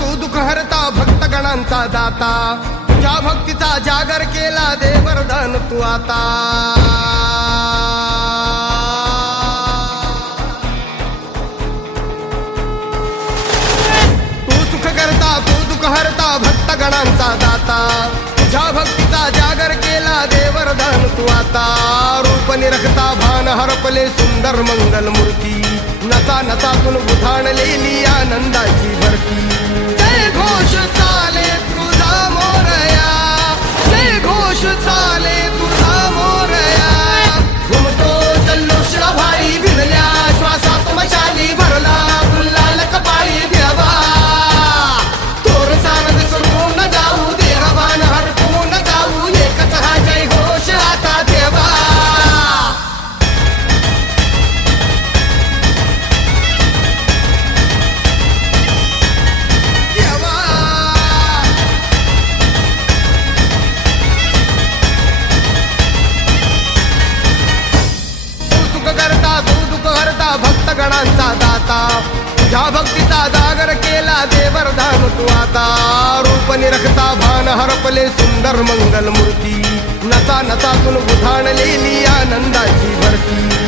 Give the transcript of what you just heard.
तू दुःख हरता भक्तगणांचा दाता तुझ्या भक्तीचा जागर केला दे वरदान तू आता तू दुःख हरता भक्तगणांचा दाता तुझ्या भक्तीचा जागर केला दे वरदान तू आता रूप निरखता भान हरपले सुंदर मंगल मूर्ती नसा नसातून उधाणलेली आनंदाची भरती जय घोष चाले तुझा मोरया जय घोष चाले तुझा मोरया घुमतो जल्लोष भाई भिजल्या श्वासात मशाली भरला गुलाल कपाळी देवा भक्तगणांचा दाता तुझ्या भक्तीचा जागर केला दे वरदान तू आता रूप निरखता भान हरपले सुंदर मंगल मूर्ती नसा नसातून उधाणलेली आनंदाची भरती